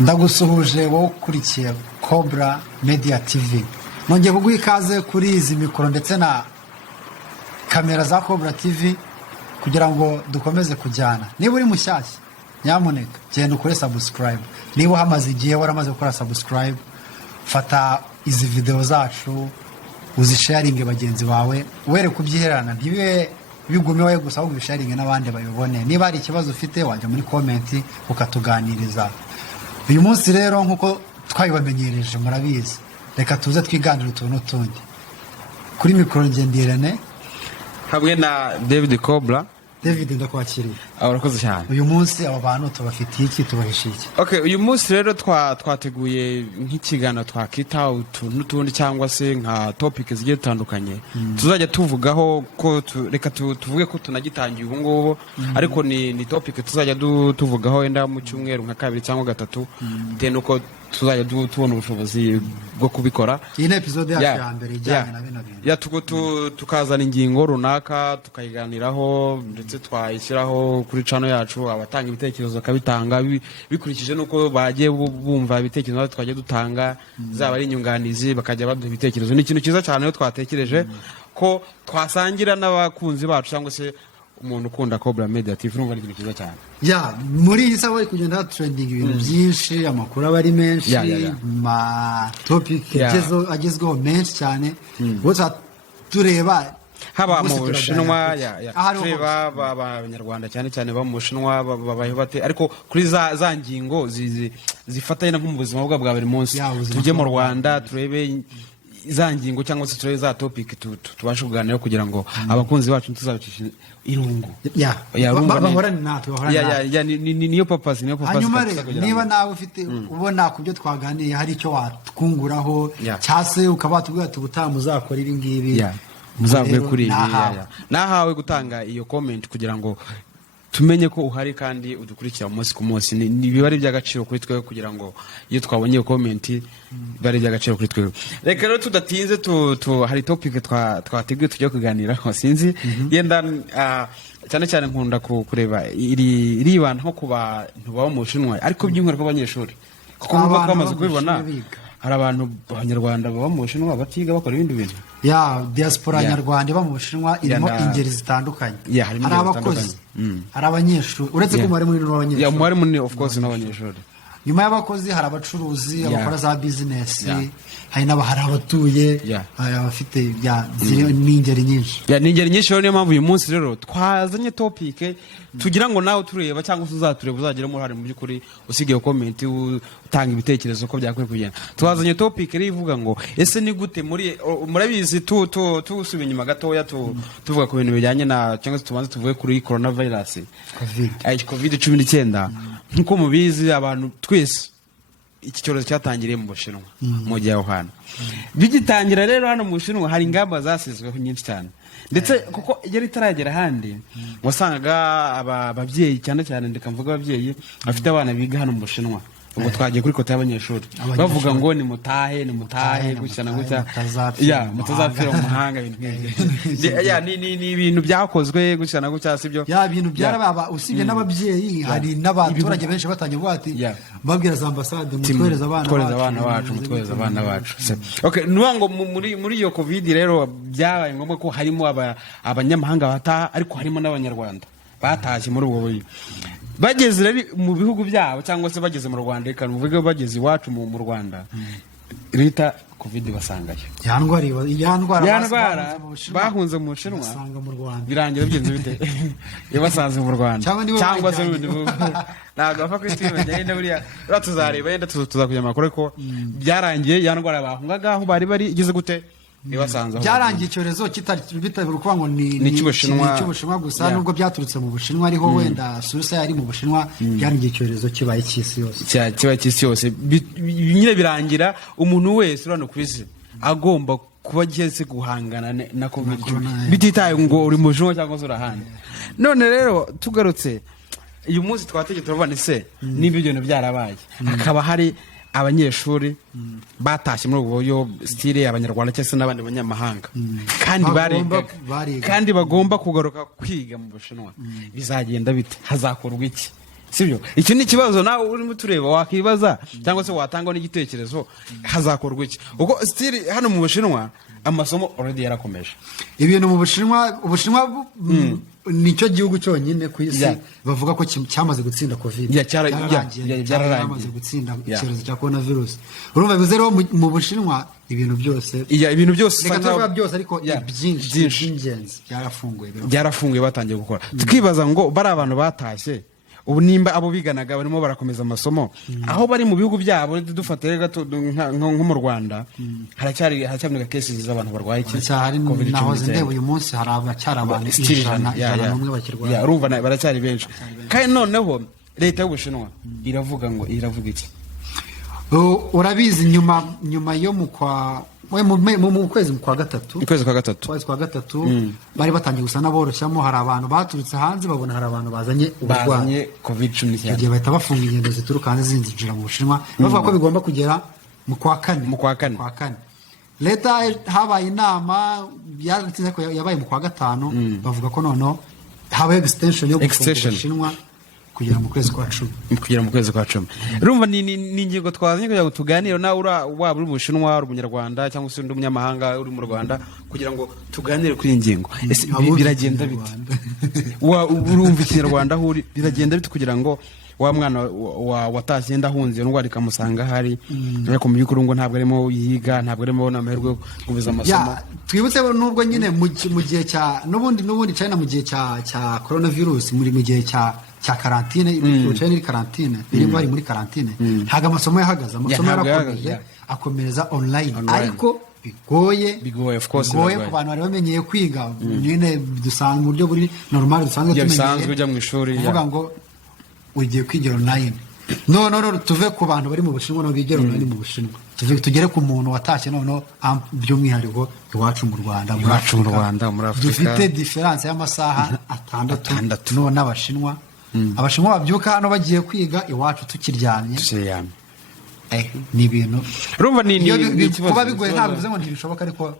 ndagusuhuje wowe ukurikiye Cobra Media TV. Nongeye kuguha ikaze kuri izi mikoro ndetse na kamera za Cobra TV kugira ngo dukomeze kujyana. Niba uri mushyashya, nyamuneka genda ukore subscribe. Niba uhamaze igihe waramaze gukora subscribe, fata izi video zacu uzisharinge bagenzi bawe, were kubyiherana ntibibe bigumewe gusa ahubwo bisharinge n'abandi bayobone. Niba hari ikibazo ufite wajya muri comment ukatuganiriza. Uyu munsi rero nkuko twabibamenyereje murabizi, reka tuze twiganira utuntu tundi. Kuri mikoro ngendirane hamwe na David Cobra. David ndakwakiriye. Urakoze cyane. Uyu munsi aba bantu tubafitiye iki, tubahishiye iki? Okay, uyu munsi rero twateguye nk'ikigano twakita utuntu tundi cyangwa se nka topic zigiye zitandukanye. Tuzajya tuvugaho ko reka tuvuge ko tunagitangiye ubu ngubu, ariko ni topic tuzajya tuvugaho enda mu cyumweru nka kabiri cyangwa gatatu, bitewe nuko tuzajya tubona ubushobozi bwo kubikora. Iyi ni episode ya mbere ijyanye na bino bintu. Ya tukazana ingingo runaka tukayiganiraho ndetse twayishyiraho kuri channel yacu, abatanga ibitekerezo kabitanga bikurikije nuko bagiye bumva ibitekerezo twagiye dutanga, zaba ari inyunganizi bakajya baduha ibitekerezo. Ni ikintu cyiza cyane twatekereje ko twasangira n'abakunzi bacu cyangwa se umuntu ukunda Cobra Media TV. Urumva ari ikintu cyiza cyane. Ya muri iyi sawa kugenda trending ibintu byinshi, amakuru aba ari menshi, ma topic agezweho menshi cyane. Gusa tureba haba mu Bushinwa tureba abanyarwanda cyane cyane ba mu Bushinwa babayeho bate, ariko kuri za ngingo zifatanye mu buzima bwa buri munsi. Tujye mu Rwanda turebe za ngingo cyangwa se turebe za topic tubashe kuganira kugira ngo abakunzi bacu tuzabicishe irungu. Bahorane natwe niyo purpose. Hanyuma niba nawe ufite ubona ku byo twaganiye hari icyo watwunguraho cyase ukaba tubwira tubutaha muzakora ibi ngibi, muzavuye kuri ibi. Nahawe gutanga iyo comment kugira ngo tumenye ko uhari kandi udukurikira umunsi ku munsi. Ni bibari by'agaciro kuri twe kugira ngo iyo twabonye iyo comment bari by'agaciro kuri twe. Reka rero tudatinze hari topic twateguye tujya kuganiraho. Sinzi yenda cyane cyane nkunda kureba iribana nko ku bantu baba mu Bushinwa, ariko by'umwihariko abanyeshuri, kuko nk'uko twamaze kubibona hari abantu abanyarwanda baba mu Bushinwa batiga bakora ibindi bintu. Diaspora nyarwanda baba mu Bushinwa irimo ingeri zitandukanye. Hari abakozi, hari abanyeshuri, uretse ko mwari muri n'abanyeshuri. Mwari muri of course n'abanyeshuri. Nyuma y'abakozi hari abacuruzi, abakora za business, hari n'abahari abatuye, abafite n'ingeri nyinshi. N'ingeri nyinshi. Niyo mpamvu uyu munsi rero twazanye topic tugira ngo nawe tureba cyangwa uzatureba uzagiramo uruhare mu by'ukuri, usigaye comment utanga ibitekerezo ko byakwiye kugenda. Twazanye topic rero ivuga ngo ese ni gute murabizi tusubiye inyuma gatoya tuvuga ku bintu bijyanye na cyangwa se tubanze tuvuge kuri coronavirus COVID-19. Nkuko mubizi abantu twese iki cyorezo cyatangiriye mu Bushinwa mu gihe Yohana bigitangira. Rero hano mu Bushinwa hari ingamba zasizweho nyinshi cyane, ndetse kuko yari itaragera handi wasangaga ababyeyi cyane cyane ndeka mvuga ababyeyi bafite abana biga hano mu Bushinwa. Ubwo twagiye kuri kote y'abanyeshuri bavuga ngo ni mutahe gutya na gutya, mutazapfira mu mahanga. Ni ibintu byakozwe gutya na gutya, sibyo? Ibintu byarababa. Usibye n'ababyeyi hari n'abaturage benshi batangiye bati babwira za ambasade mutwereza abana bacu. Okay, nubango muri iyo COVID rero byabaye ngombwa ko harimo abanyamahanga bataha, ariko harimo n'abanyarwanda batashye muri ubwo buryo. Bageze mu bihugu byabo cyangwa se bageze mu Rwanda, reka nuvuge bageze iwacu mu Rwanda, leta COVID basangaye. Yandwara bahunze mu Bushinwa birangira byenze bite yabasanze mu Rwanda cyangwa se ntabwo bapfa kwitwimenya. Yenda buriya tuzareba, yenda tuzakujya amakuru ko byarangiye yandwara bahungaga aho bari igeze gute byarangiye icyorezo bitabira kuvuga ngo ni cy'Ubushinwa gusa, nubwo byaturutse mu Bushinwa ariho wenda suruse yari mu Bushinwa. Byarangiye icyorezo kibaye cy'isi yose, nyine birangira umuntu wese urano ku isi agomba kuba ageze guhangana na COVID, bititaye ngo uri mu Bushinwa cyangwa se urahandi. None rero tugarutse uyu munsi twategetse turabona ese niba ibyo bintu byarabaye, hakaba hari abanyeshuri batashye muri ubwo buryo style abanyarwanda cyese n'abandi banyamahanga kandi bagomba kugaruka kwiga mu Bushinwa. Bizagenda bite? Hazakorwa iki? sibyo iki ni ikibazo nawe urimo tureba wakibaza cyangwa se watanga n'igitekerezo hazakorwa iki uko still hano mu Bushinwa amasomo already yarakomeje ibintu mu Bushinwa nicyo gihugu cyonyine ku isi bavuga ko cyamaze gutsinda covid byararangiye gutsinda icyorezo cya coronavirus urumva bivuze rero mu Bushinwa ibintu byose byose ariko byinshi by'ingenzi byarafunguye batangiye gukora tukibaza ngo bari abantu batashye ubu nimba abo biganaga barimo barakomeza amasomo aho bari mu bihugu byabo dufatire gato nko mu Rwanda haracyari cases z'abantu barwaye iki naho ndebe uyu munsi hari abantu ijana n'umwe bakirwaye urumva baracyari benshi kandi noneho leta y'Ubushinwa iravuga iki urabizi nyuma yo mu kwezi kwa gatatu bari batangiye gusa n'aboroshyamo hari abantu baturutse hanze babona hari abantu bazanye uburwayi COVID-19 igihe bahita bafunga ingendo zituruka hanze zinjira mu Bushinwa bavuga ko bigomba kugera mu kwa kane leta habaye inama yabaye mu kwa gatanu bavuga ko noneho habaye extension yo gufunga Ubushinwa kugera mu kwezi kwa 10 urumva ni ingingo twazanye kugira ngo tuganire nawe waba uri mu Bushinwa uri umunyarwanda cyangwa se undi munyamahanga uri mu Rwanda kugira ngo tuganire kuri iyi ngingo biragenda bite urumva ikinyarwanda aho uri biragenda bite kugira ngo wa mwana watashye ndahunze ndwara ikamusanga hari ariko mu by'ukuri ngo ntabwo arimo yiga ntabwo arimo n'amahirwe yo kubiza amasomo twibutse nubwo nyine mu gihe cya n'ubundi China mu gihe cya coronavirus mu gihe cya karantine China iri karantine bari muri karantine ntago amasomo yahagaze amasomo yarakomeje akomereza online ariko bigoye of course ku bantu bari bamenyeye kwiga nyine dusanga mu buryo buri normal dusanzwe ujya mu ishuri uvuga ngo ugiye kwigira online no tuve ku bantu bari mu Bushinwa no bigera online mu Bushinwa tugere ku muntu watashye noneho by'umwihariko iwacu mu Rwanda muri Afrika dufite difference y'amasaha 6 no n'Abashinwa Abashinwa babyuka hano bagiye kwiga iwacu tukiryamye ni ibintu urumva kuba bigoye ntabwo bivuze ngo ntibishoboka ariko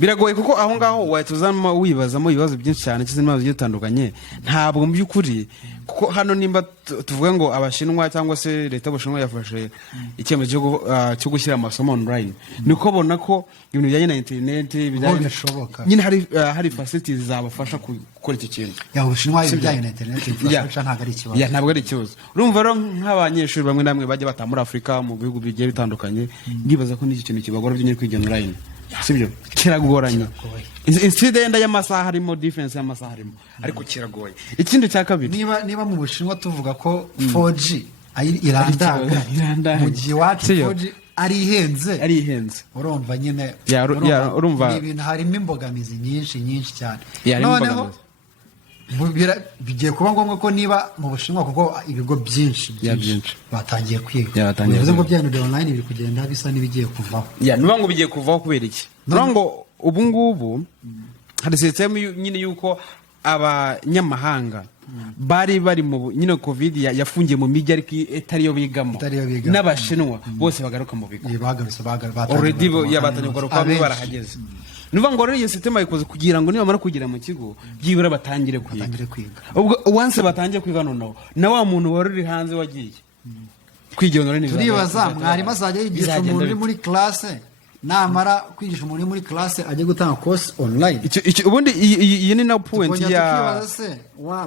biragoye kuko aho ngaho wahituzamo wibazamo ibibazo byinshi cyane cy'izina bigiye bitandukanye ntabwo mu by'ukuri kuko hano nimba tuvuga ngo Abashinwa cyangwa se leta y'Ubushinwa yafashe icyemezo cyo gushyira amasomo online niko bona ko ibintu bijyanye na internet bishoboka nyine hari facilities zabafasha gukora iki kintu Ubushinwa ibijyanye na internet ntabwo ari ikibazo urumva rero nk'abanyeshuri bamwe namwe bajya bata muri Afrika mu bihugu bigiye bitandukanye ndibaza ko n'iki kintu kibagora byo kwiga online sibyo kiragoranye incident y'amasaha harimo difference y'amasaha harimo ariko kiragoye ikindi cya kabiri niba mu Bushinwa tuvuga ko 4G irandaga mu gihe wacu 4G ari ihenze urumva nyine urumva ibintu harimo imbogamizi nyinshi cyane noneho bigiye kuba ngombwa ko niba mu Bushinwa kuko ibigo byinshi batangiye kwiga bivuze ngo bya online biri kugenda bisa n'ibigiye kuvaho nuba ngo bigiye kuvaho kubera iki ngo ubu ngubu hari system nyine yuko abanyamahanga bari mu nyine covid yafungiye mu mijyi ariko itariyo bigamo n'Abashinwa bose bagaruka mu bigo already yabatanye kugaruka barahageze nuva ngo rero iyo system ayikoze kugira ngo nibamara kugira mu kigo byibura batangire kwiga ubwo once batangiye kwiga noneho na wa muntu wari uri hanze wagiye kwigira none turibaza mwarimu azajya yigisha umuntu uri muri classe namara kwigisha umuntu uri muri classe ajye gutanga course online ubundi iyi ni na point ya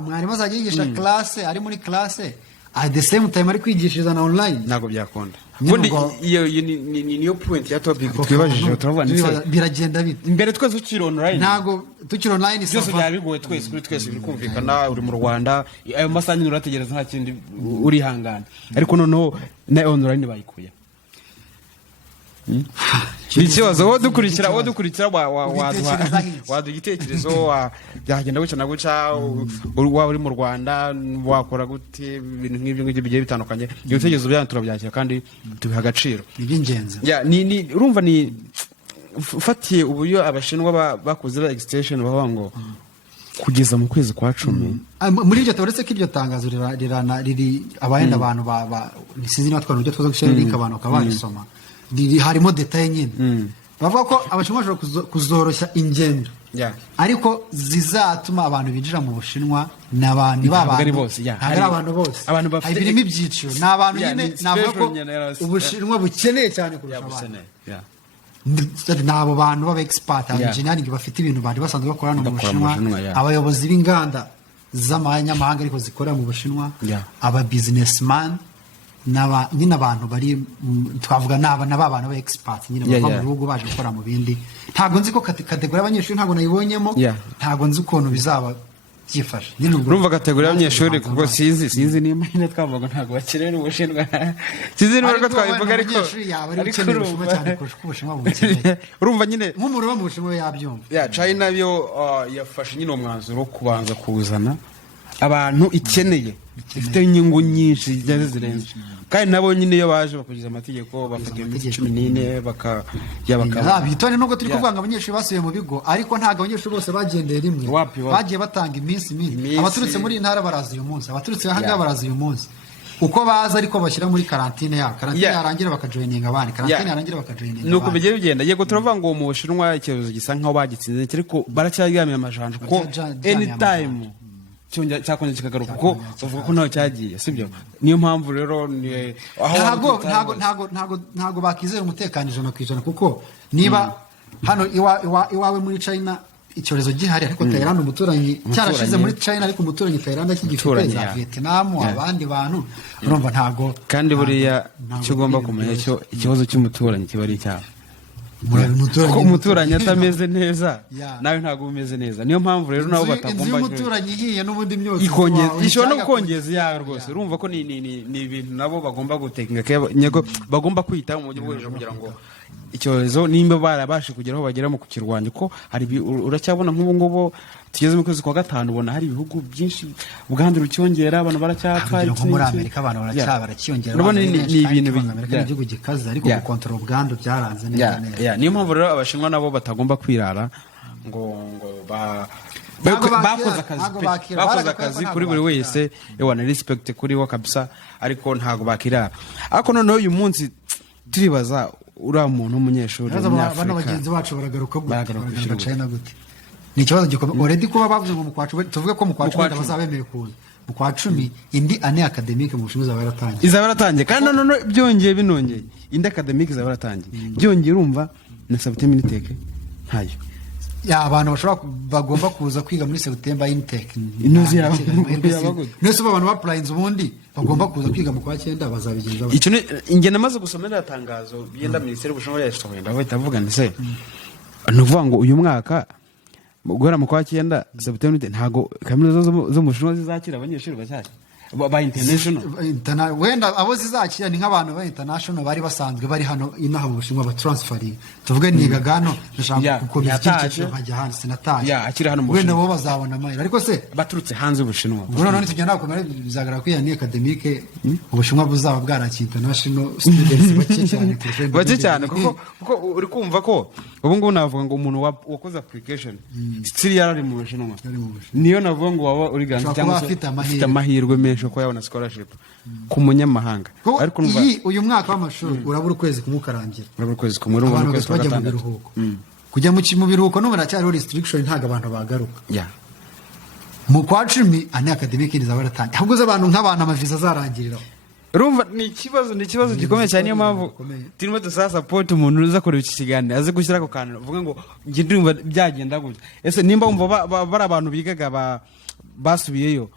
mwarimu azajya yigisha classe ari muri classe at the same time ari kwigishiriza na online ntago byakunda ubundi iyo niyo point ya topic twibajije turavuga biragenda bite imbere twese tukiri online ntago tukiri online byose byabigoye twese kuri twese bikumvikana uri mu Rwanda ayo masaha nyine urategereza nta kindi uri hangana ariko noneho na online bayikuye ikibazo wodukurikira waduha igitekerezo byagenda guca na guca waba uri mu Rwanda wakora gute ibintu nk'ibyo bigiye bitandukanye ibitekerezo byanyu turabyakira kandi tubiha agaciro iby'ingenzi urumva ni ufatiye uburyo Abashinwa bakoze extension bavuga ngo kugeza mu kwezi kwa 10 muri iryo tabaretse ko iryo tangazo riri abayenda abantu sinzi niba twari twaza gushyira link abantu bakabasoma harimo detail nyine bavuga ko Abashinwa bashobora kuzoroshya ingendo ariko zizatuma abantu binjira mu Bushinwa n'abantu ntabwo ari abantu bose birimo ibyiciro ni abantu nyine navuga ko Ubushinwa bukeneye cyane kurusha abandi n'abo bantu b'aba expert engineering bafite ibintu bari basanzwe bakorana mu Bushinwa abayobozi b'inganda z'amahanga ariko zikorera mu Bushinwa aba businessman nyine abantu bari twavuga n'abantu ba expert nyine bava mu bihugu baje gukora mu bindi ntabwo nzi ko kategori y'abanyeshuri ntabwo nayibonyemo ntabwo nzi ukuntu bizaba byifashe urumva kategori y'abanyeshuri kuko sinzi nimba nyine twavuga ntabwo bakeneye Ubushinwa sinzi niba ko twabivuga ariko urumva nyine nk'umuntu wo mu Bushinwa yabyumva China yo yafashe nyine umwanzuro wo kubanza kuzana abantu ikeneye ifite inyungu nyinshi zirenze kandi nabo nyine iyo baje bakugiza amategeko bafata iminsi 14 bitone nubwo turi kuvuga ngo abanyeshuri basubiye mu bigo ariko ntago abanyeshuri bose bagendeye rimwe bagiye batanga iminsi abaturutse muri intara baraza uyu munsi abaturutse hanga baraza uyu munsi uko baza ariko bashyira muri karantine yabo karantine yarangira bakajoininga abandi karantine yarangira bakajoininga nuko bigiye bigenda yego turavuga ngo mu Bushinwa ikibazo gisa nkaho bagitsinze ariko baracyaryamye amajanja ko anytime cyakongera kikagaruka kuko bavuga ko ntaho cyagiye sibyo niyo mpamvu rero ntago bakizera umutekano 100% kuko niba hano iwawe muri China icyorezo gihari ariko Thailand umuturanyi cyarashize muri China ariko umuturanyi Thailand akigifite za Vietnam abandi bantu urumva ntago kandi buriya icyo ugomba kumenya cyo ikibazo cy'umuturanyi kiba ari cyabo ko umuturanyi atameze neza nawe ntabwo umeze neza niyo mpamvu rero nabo batagomba umuturanyi hiye n'ubundi myose ishobora no kongeza yawe rwose urumva ko ni ibintu nabo bagomba gutekinga bagomba kwita mu buryo bwo hejuru kugira ngo icyorezo nimba barabashe kugeraho bagera mu kukirwanya ko hari uracyabona nk'ubu ngubu tugeze mu kwezi kwa gatanu ubona hari ibihugu byinshi Uganda rucyongera abantu baracyapfa muri Amerika abantu baracyongera urabona ni ibintu by'igihugu gikaze ariko gukontorora Uganda byaranze neza niyo mpamvu rero Abashinwa nabo batagomba kwirara ngo bakoze akazi kuri buri wese na respect kuri wo kabisa ariko ntago bakirara ariko noneho uyu munsi turibaza uriya muntu w'umunyeshuri bano bagenzi bacu baragaruka China gute ni ikibazo gikomeye already kuba bavuze ngo mu kwa 10 tuvuge ko mu kwa 10 bazabemeye kuza mu kwa 10 indi ane academic mu Bushinwa izaba yaratangiye kandi none byongeye binongeye indi academic izaba yaratangiye byongeye urumva na September intake ntayo abantu bagomba kuza kwiga muri September intake inuzi yabo nese abantu baplayinze ubundi bagomba kuza kwiga mu kwa 9 bazabigenza icyo inge namaze gusomera tangazo byenda Minisiteri y'Ubushinwa yasohoye ndahita avuga ndetse nuvuga ngo uyu mwaka guhera mu kwa 9 September ntago kaminuza zo mu Bushinwa zizakira abanyeshuri bashyashya ba international wenda abo zizakira ni nk'abantu ba international bari basanzwe bari hano inaha mu Bushinwa ba transferring tuvuge ni Gagano ndashaka kuko bikikije nkajya hanze sinataje akira hano mu Bushinwa wenda bo bazabona amahirwe ariko se baturutse hanze y'Ubushinwa none tugenda kumara bizagaragara ko yani academic Ubushinwa buzaba bwaraki international students bake cyane kuko uri kumva ko ubu ngubu navuga ngo umuntu wakoze application still yarari mu Bushinwa niyo navuga ngo waba uri ganze cyangwa afite amahirwe menshi ko yabona scholarship ku munyamahanga ariko uyu mwaka w'amashuri urabura ukwezi kumukarangira urabura ukwezi kumurumva no kwezi kwa gatandatu kujya mu biruhuko no baracyari restriction ntaga abantu bagaruka mu kwa 10 ane academic izaba yaratangiye ahubwo abantu nk'abantu amaviza zarangirira urumva ni ikibazo gikomeye cyane niyo mpamvu turimo dusaba support umuntu uza kureba iki kiganiro aze gushyira ko kantu uvuga ngo nge ndumva byagenda gutya ese nimba wumva bari abantu bigaga basubiyeyo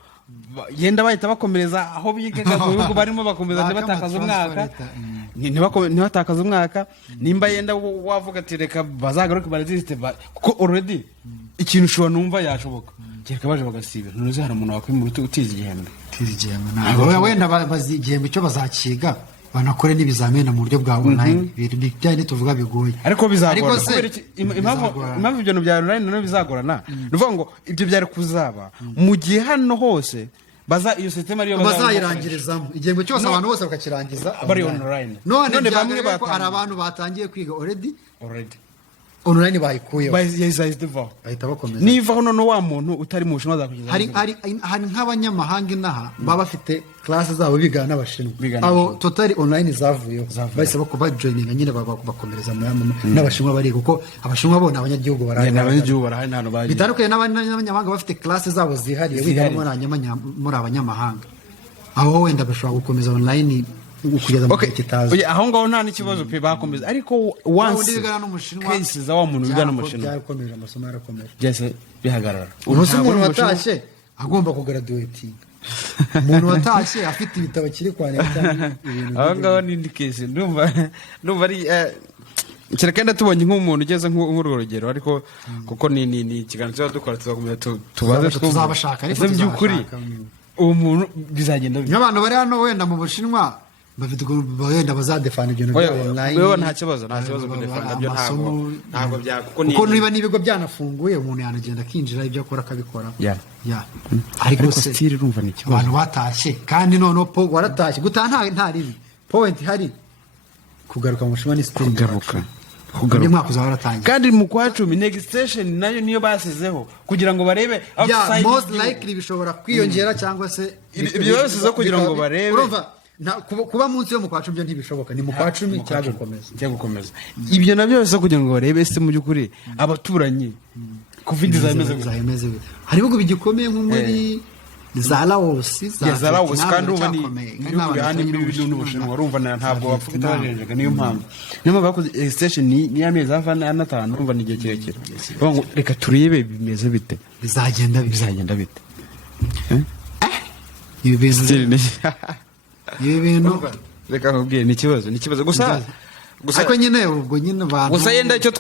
yenda bahita bakomereza aho bigaga mu bihugu barimo bakomeza ntibatakaza umwaka nimba yenda wavuga ati reka bazagaruke baraziste kuko already ikintu ushobora numva yashoboka kereka baje bagasibira ntuzi hari umuntu wakwiye mu ruti utize igihembwe wenda bazi igihembwe cyo bazakiga banakore n'ibizamini mu buryo bwa online bijyanye tuvuga bigoye ariko bizagora impamvu ibyo bya online none bizagorana nuvuga ngo ibyo byari kuzaba mu gihe hano hose iyo system ariyo bazayirangirizamo igihembwe cyose abantu bose bakakirangiza bari online none bamwe hari abantu batangiye kwiga already online bayikuyeho bahita bakomeza nivaho none wa muntu utari mu Bushinwa azakugeza hari nk'abanyamahanga inaha baba bafite class zabo bigana n'Abashinwa abo totally online zavuyeho bahise bajoininga nyine bakomereza n'Abashinwa bari kuko Abashinwa bo n'abanyagihugu barahari hano baje bitandukanye n'abanyamahanga bafite class zabo zihariye wigamo muri abanyamahanga aho wenda bashobora gukomeza online kugeza mu kitazo aho ngaho nta n'ikibazo pe bakomeza ariko once case za wa muntu wigana n'Umushinwa byakomeje amasomo yarakomeje byese bihagarara umuntu watashye agomba kugraduating umuntu watashye afite ibitabo kiri kwandika aho ngaho ni case ndumva ari kirakenda tubonye nk'umuntu ugeze nk'urugero ariko kuko ni ikiganiro dukora tuzakomeza tubaze tuzabashaka ariko by'ukuri uwo muntu bizagenda nk'abantu bari hano wenda mu Bushinwa bafite wenda bazadefana ibyo online nta kibazo kudefana byo ntabwo bya kuko niba nibigo byanafunguye umuntu yanagenda kinjira ibyo akora akabikora ariko still urumva ni kibazo abantu batashye kandi none waratashye gutaha nta ribi point hari kugaruka mu Bushinwa ni still kugaruka mwaka uzabaratangira kandi mu kwa 10 next station nayo niyo basizeho kugira ngo barebe outside most likely bishobora kwiyongera cyangwa se ibyo basizeho kugira ngo barebe kuba munsi yo mu kwa 10 byo ntibishoboka ni mu kwa 10 cyagukomeza ibyo nabyo bose kugira ngo barebe se mu byukuri abaturanyi covid zameze hari ibihugu bigikomeye nko muri za Laos kandi uba ni n'Ubushinwa urumva ntabwo bapfuka bajenjega niyo mpamvu bakoze station ni amezi atanu urumva ni igihe kirekire reka turebe bimeze bite bizagenda bite ibi bintu reka nkubwire ni ikibazo gusa ariko nyine ubwo nyine abantu gusa yenda icyo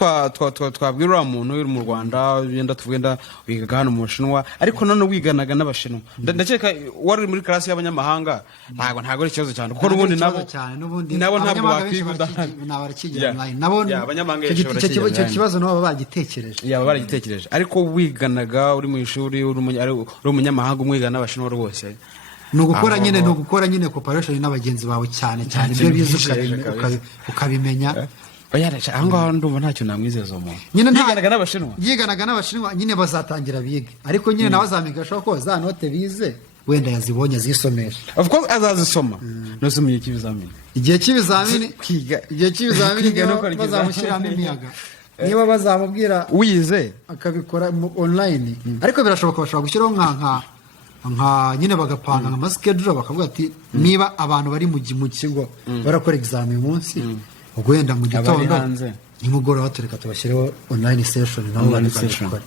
twabwira uriya muntu uri mu Rwanda yenda tuvugenda wigaga hano mu Bushinwa ariko none wiganaga n'Abashinwa ndakeka wari muri class y'abanyamahanga ntabwo ari ikibazo cyane kuko n'ubundi nabo ntabwo bakwiga nabo icyo kibazo nabo bagitekereje ariko wiganaga uri mu ishuri uri umunyamahanga umwigana n'Abashinwa rwose ni ugukora nyine cooperation n'abagenzi bawe cyane ibyo bize ukabimenya aho ngaho ndumva ntacyo namwizeza umuntu nyine yiganaga n'Abashinwa nyine bazatangira biga ariko nyine nawe azamiga ashobora ko za note bize wenda yazibonye azisomesha of course azazisoma no se mu gihe cy'ibizamini bazamushyiramo imiyaga niba bazamubwira wize akabikora online ariko birashoboka bashobora gushyiraho nka nyine bagapanga nka schedule bakavuga ati niba abantu bari mu kigo barakora exam uyu munsi ubwo wenda mu gitondo nimugoroba tureka tubashyireho online session nabo babikora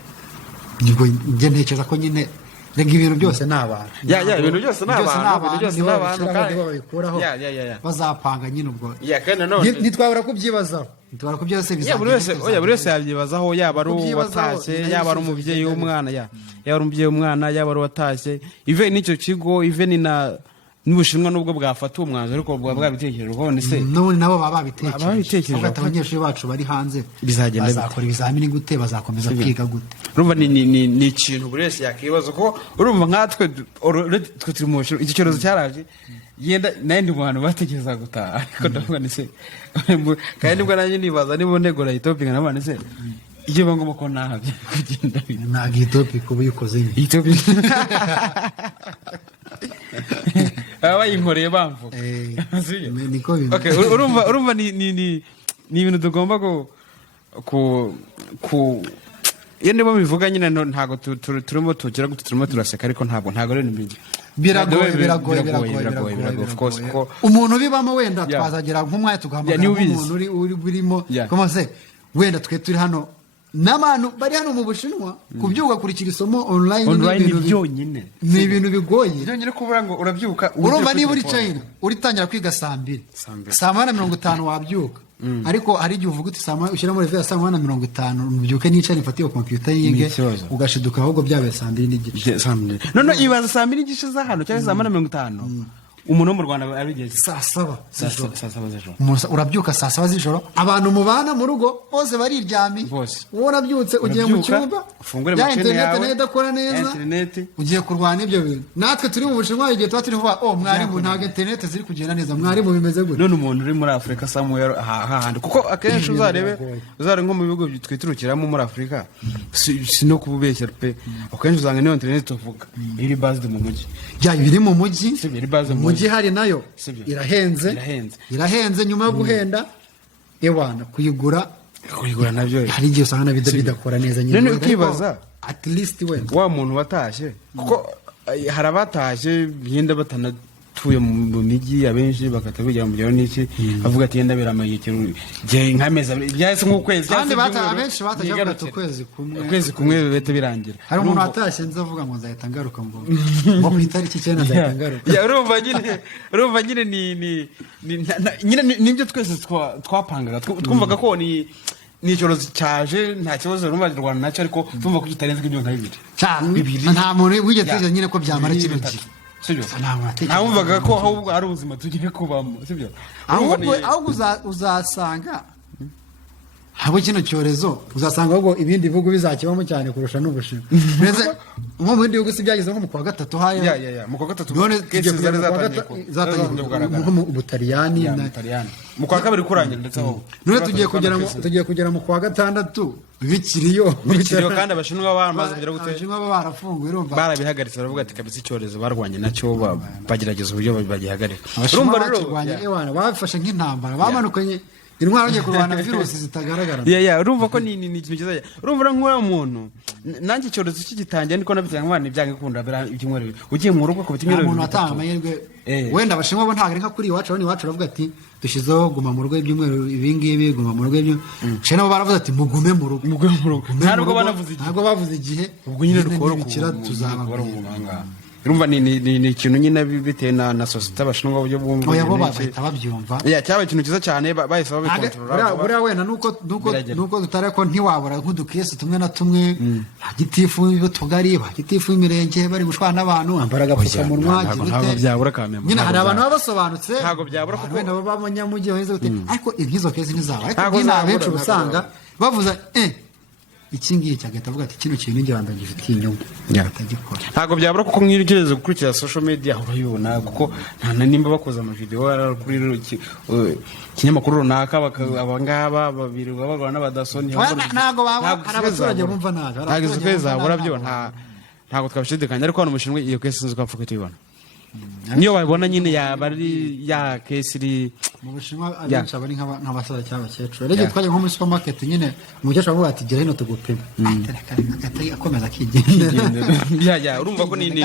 nibwo njye ntekereza ko nyine rega ibintu byose ni abantu ibintu byose ni abantu kandi babikuraho bazapanga nyine ubwo ntitwabura kubyibazaho buri wese yabyibazaho yaba ari uwatashye yaba ari umubyeyi w'umwana yaba ari uwatashye even n'icyo kigo even n'Ubushinwa nubwo bwafata umwanzuro ariko bwa bwabitekereje ubone se n'ubundi nabo baba babitekereje abanyeshuri bacu bari hanze bazakora ibizamini gute bazakomeza kwiga gute urumva ni ikintu buri wese yakibaza ko urumva nkatwe turi mu Bushinwa iki cyorezo cyaraje yenda nandi mu bantu batekereza gutaha ariko ndavuga ni se kandi nibwo nanjye nibaza niba negura topic nabana se iyo bangoma ko nahabye kugenda nagi topic ubu yukoze iyi topic abayinkoreye bamvuga niko bimwe okay urumva ni ibintu tugomba ku iyo nibo bivuga nyine ntago turimo turaseka ariko ntago rero nimbi biragoye of course ko umuntu bibamo wenda twazagira nk'umwanya tugahamagara umuntu uri burimo komase wenda twe turi hano n'abantu bari hano mu Bushinwa kubyuka kurikira isomo online byonyine ni ibintu bigoye byonyine kubura ngo urabyuka urumva niba uri China uritangira kwiga saa 2 saa 1:50 wabyuka ariko hari igihe uvuga uti saa 1 ushyira muri saa 1:50 mubyuke nicare mfatiye computer yige ugashiduka ahubwo byabaye saa 2 n'igice none ibaza saa 2 n'igice za hano cyangwa saa 1:50 umuntu wo mu Rwanda abigeze saa 7 z'ijoro urabyuka saa 7 z'ijoro abantu mubana mu rugo bose bariryamiye bose wowe urabyutse ugiye mu cyumba ufungure machine yawe nayo idakora neza ugiye kurwana ibyo bintu natwe turi mu Bushinwa igihe tuba turi vuba mwarimu ntabwo internet ziri kugenda neza mwarimu bimeze gute none umuntu uri muri Afrika somewhere hahandi kuko akenshi uzare nko mu bihugu twiturukiramo muri Afrika si no kububeshya pe akenshi uzanga niyo internet tuvuga iri based mu mujyi biri mu mujyi mujyi hari nayo irahenze nyuma yo guhenda ewana kuyigura nabyo hari igihe usanga bidakora neza nyine none ukibaza at least wa muntu watashye kuko hari abatashye yenda batanatuye mu mijyi abenshi bakatabijya mu byaro n'iki avuga ati yenda biramayikiro je nkameza byase nk'ukwezi kandi abenshi batashye bafite ukwezi kumwe bete birangira hari umuntu watashye nzavuga ngo nzahita ngaruka ngo ku itariki 9 nzahita ngaruka urumva nyine nyine nibyo twese twapangaga twumvaga ko ni icyorezo cyaje nta kibazo rumva Rwanda nacyo ariko tumva ko kitarenze ibyo nka bibiri nta muntu wigeze nyine ko byamara kibiki sibyo ntabumvaga ko ahubwo ari ubuzima tugiye kubamo sibyo ahubwo uzasanga habo kino cyorezo uzasanga ahubwo ibindi bihugu bizakibamo cyane kurusha n'Ubushinwa nko mu bindi bihugu si byageze nko mu kwa gatatu haya mu kwa gatatu none tugiye kugera mu Butaliyani mu kwa kabiri kurangira ndetse aho none tugiye kugera mu kwa gatandatu bikiriyo kandi Abashinwa bamaze kugira gute Abashinwa barafunguye urumva barabihagaritse baravuga ati kabisa icyorezo barwanye nacyo bagerageza uburyo bagihagarika urumva rero bafashe nk'intambara bamanukanye intwaro ngiye kurwana virusi zitagaragara urumva ko ni ikintu cyiza urumva nk'ura umuntu nanjye icyorezo kigitangiye niko nabitanga nk'abana ibyange kunda ibyumweru ugiye mu rugo kubita imyero umuntu atanga amahirwe wenda Abashinwa bo ntabwo ari nka kuri iwacu baravuga ati dushyizeho guma mu rugo ibyumweru ibingibi guma mu rugo nabo baravuze ati mugume mu rugo ntabwo bavuze igihe ubwo nyine dukora tuzababwira urumva ni ikintu nyine bitewe na societe Abashinwa uburyo bumva oya bo bahita babyumva cyaba ikintu cyiza cyane bahise babikontorora buriya wenda nuko dutare ko ntiwabura nk'udukesi tumwe na tumwe bagitifu y'utugari bagitifu y'imirenge bari gushwana n'abantu ambara agapfukamunwa ntabwo byabura kamera nyine hari abantu baba basobanutse ntabwo byabura kuko wenda baba b'abanyamujyi baheze gute ariko nk'izo kesi ntizaba ariko nyine abenshi usanga bavuze iki ngiki agahita avuga ati kino kintu n'igihanda gifitiye inyungu atagikora ntabwo byabura kuko mwirigeze gukurikira social media urayibona kuko nta nimba bakoze amavideo kuri kinyamakuru runaka abangaba babiri babagora n'abadasoni ntabwo abaturage bumva ntabwo izo kwezi zabura byo ntabwo twabishidikanya ariko hano Umushinwa iyo kesi nzi ko apfuka tuyibona niyo babibona nyine yaba ari ya kesi iri mu Bushinwa abenshi abari nk'abasaza cyangwa abakecuru rero twajya nko muri supermarket nyine umukecuru avuga ati gira hino tugupima akomeza akigendera urumva ko ni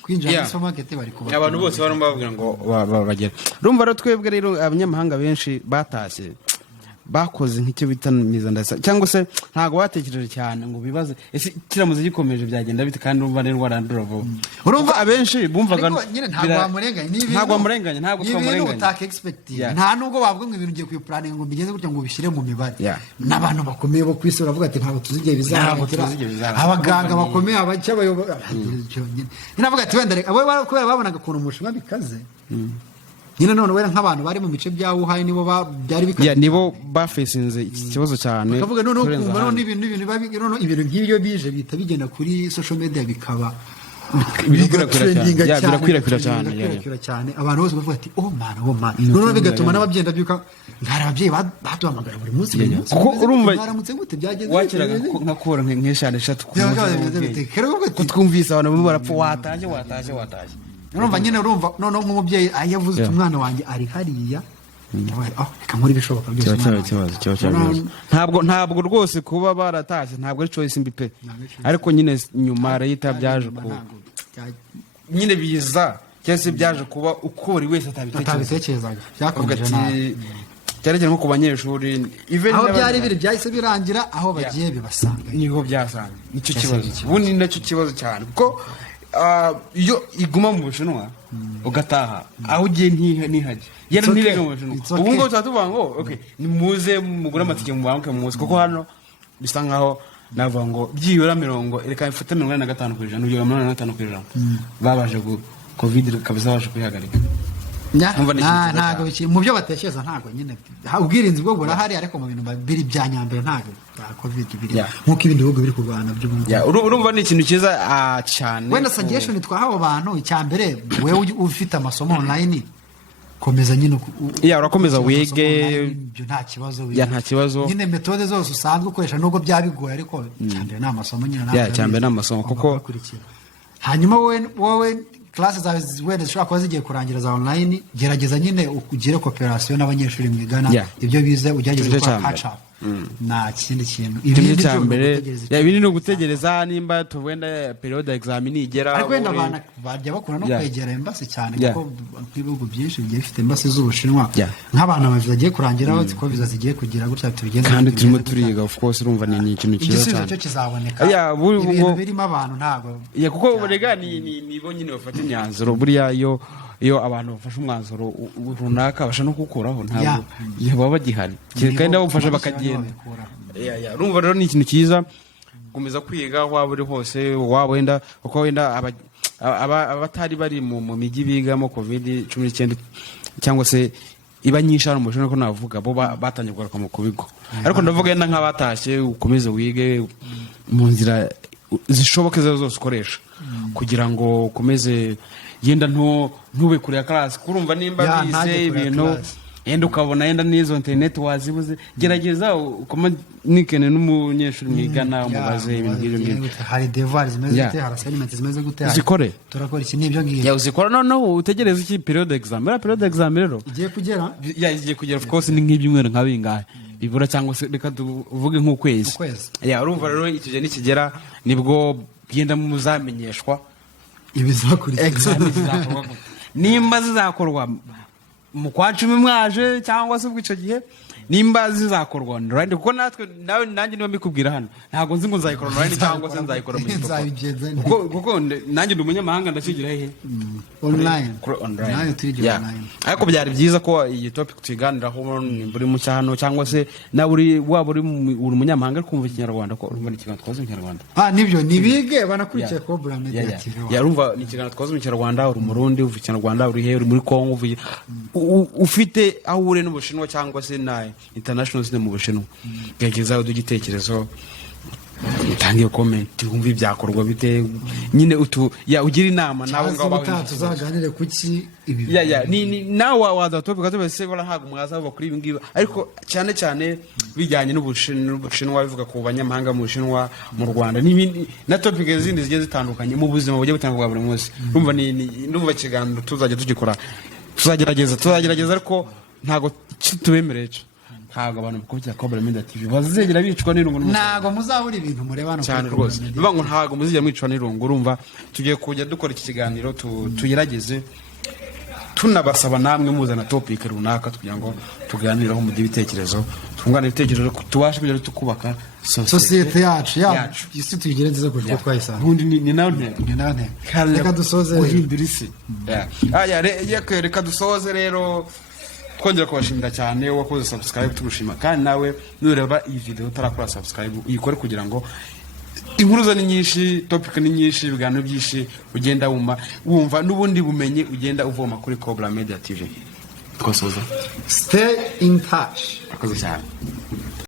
kwinjira muri supermarket bari kuba abantu bose barumva bavuga ngo bagera urumva rero twebwe rero abanyamahanga benshi batashye bakoze nk'icyo bita mizandasa cyangwa se ntago batekereje cyane ngo bibaze ese kiramuze gikomeje byagenda bite kandi urumva ne rwarandura vuba urumva abenshi bumvaga ntago amurenganya ntabwo twamurenganya utaka expect nta nubwo bavuga ngo ibintu ugiye kuyiplanning ngo bigeze gutya ngo bishire mu mibare n'abantu bakomeye bo kwisi baravuga ati ntabwo tuzigiye bizarangira abaganga bakomeye abacya bayoboye inavuga ati wenda abo kubera babonaga ukuntu Umushinwa bikaze nyine none wera nk'abantu bari mu mice bya Wuhan nibo byari bikaze nibo bafesinze iki kibazo cyane bakavuga none ukumva none ibintu nk'ibyo bije bita bigenda kuri social media bikaba birakwirakwira cyane abantu bose bavuga ati oh man none bigatuma n'ababyenda byuka ngara ababyeyi baduhamagara buri munsi kuko urumva baramutse gute byagenze wakiraga nkakora nk'eshanu eshatu twumvise abantu barapfa wataje urumva nyine noneho nk'umubyeyi yavuze ati umwana wanjye ari hariya reka nkora ibishoboka byose ntabwo rwose kuba baratashye ntabwo ari choice mbi pe ariko nyine nyuma leta byaje ku nyine biza cyese byaje kuba uko buri wese atabitekerezaga byakomeje cyane nko ku banyeshuri aho byari biri byahise birangira aho bagiye bibasanga niho byasanga nicyo kibazo ubundi nacyo kibazo cyane kuko iyo iguma mu Bushinwa ugataha aho ugiye ntihajye yari ntirega mu Bushinwa ubu ngubu tuvuga ngo nimuze mugure amatike mu banki muzi kuko hano bisa nkaho navuga ngo byibura 40 reka mfite 45% n'ibyo 85% babaje covid kabisa baje kuyihagarika ntago bikiri mu byo batekereza, ntago nyine ubwirinzi bwo burahari, ariko mu bintu biri bya nyambere ntago covid biri nk'uko ibindi bihugu biri kurwana by'ubungubu. Urumva ni ikintu cyiza cyane. Wenda suggestion twahawe abantu, icyambere wewe ufite amasomo online, komeza nyine urakomeza wige, nta kibazo nta kibazo nyine metode zose usanzwe ukoresha nubwo byabigoye, ariko icyambere ni amasomo nyine icyambere ni amasomo kuko hanyuma wowe classe zawe wenda zishobora kuba zigiye kurangira za online, gerageza nyine ugire cooperation n'abanyeshuri mwigana, ibyo bize ugerageze gukora catch up. Nta kindi kintu ibindi cyambere ibindi no gutegereza nimba tuvenda periode examen igera, ariko wenda abana bajya bakura no kwegera embassy cyane, kuko ibihugu byinshi bigiye bifite embassy z'Ubushinwa, nk'abana bagiye kurangiraho ko viza zigiye kugira gutya tubigenda, kandi turimo turiga of course. Urumva ni ikintu cyiza cyane, cyo kizaboneka ibintu birimo abantu ntago kuko burega ni bo nyine bafata imyanzuro. Buriya iyo abantu bafashe umwanzuro runaka basha no gukuraho, ntabwo baba bagihari, kandi nabo bafasha bakagenda. Urumva rero ni ikintu cyiza gukomeza kwiga waba uri hose, waba wenda uko wenda abatari bari mu mijyi bigamo covid-19 cyangwa se iba nyinshi hano mu Bushinwa, ko navuga bo batangiye kugaruka mu kubigo, ariko ndavuga yenda nk'abatashye ukomeze wige mu nzira zishoboke zose ukoresha kugira ngo ukomeze yenda ntube kure ya class. Kurumva nimba bize ibintu yenda ukabona yenda n'izo internet wazibuze, gerageza ukomunikane n'umunyeshuri mwigana, umubaze ibintu ngibyo. Hari devoirs zimeze gute, hari assignments zimeze gute, zikore turakora iki n'ibyo ngibyo uzikora. noneho utegereze iki periode exam. Periode exam rero igiye kugera, igiye kugera of course, ni nk'ibyumweru nka bingahe bibura, cyangwa se reka tuvuge nk'ukwezi. Urumva rero icyo gihe nikigera nibwo genda muzamenyeshwa ibizakurikira nimba zizakorwa mu kwa 10 mwaje, cyangwa se ubwo gihe nimba zizakorwa online, kuko nanjye niba mikubwira hano ntago nzi ngo nzayikora online cyangwa se nzayikora mu gitondo, kuko nanjye ndi umunyamahanga ndashigira hehe online. Ariko byari byiza ko iyi topic tuyiganiraho buri mu cyano, cyangwa se na waba uri umunyamahanga kumva ikinyarwanda, ko urumva n'ikiganiro twaze mu Kinyarwanda. Nibyo nibige banakurikiye Cobra Media TV. Urumva n'ikiganiro twaze mu Kinyarwanda, uri Murundi uvuga Ikinyarwanda, uri he, uri muri Kongo, ufite aho ure n'Ubushinwa cyangwa se na international zine mu Bushinwa, gerageza igitekerezo, utangiye comment, wumva ibyakorwa bite, nyine ugira inama nawe ngaho tuzaganire kuki ibi ni nawe wadatopika tubese bora ntago mwaza bava kuri ibi ngibi, ariko cyane cyane bijyanye n'Ubushinwa, bivuga ku banyamahanga mu Bushinwa, mu Rwanda n'ibindi, na topic zindi zigiye zitandukanye mu buzima bugiye butandukanye bwa buri munsi. Urumva ndumva kiganiro tuzajya tugikora, tuzagerageza ariko ntago tubemereye ntago abantu bakubita Cobra Media TV bazegera bicwa n'irungu, ntago muzabura ibintu murebana cyane rwose. Bivuga ngo ntago muzijya mwicwa n'irungu. Urumva tugiye kujya dukora iki kiganiro tuyirageze, tunabasaba namwe muzana topic runaka kugira ngo tuganiraho mu by'ibitekerezo, tungana ibitekerezo, tubashe kujya tukubaka societe yacu isi tuyigire nziza kuko twayisanga. Ni nawe reka dusoze guhindura isi. Reka dusoze rero twongera kubashimira cyane wakoze subscribe, tugushima kandi nawe nureba iyi video utarakora subscribe uyikore, kugira ngo inkuru ni nyinshi, topic ni nyinshi, ibiganiro byinshi ugenda wumva n'ubundi bumenyi ugenda uvoma kuri Cobra Media TV. Twasoza, stay in touch. Akoze cyane.